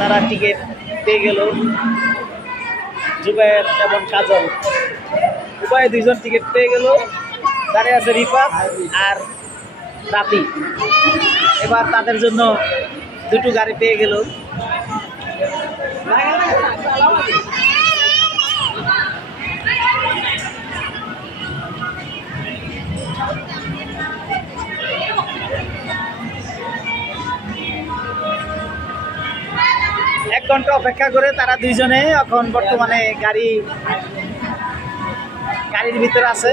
তারা টিকিট পেয়ে গেল। জুবায়ের এবং কাজল উভয় দুইজন টিকিট পেয়ে গেল। দাঁড়িয়ে আছে রিফাত আর রাফি। এবার তাদের জন্য দুটো গাড়ি পেয়ে গেল। এক ঘন্টা অপেক্ষা করে তারা দুইজনে এখন বর্তমানে গাড়ির ভিতরে আছে।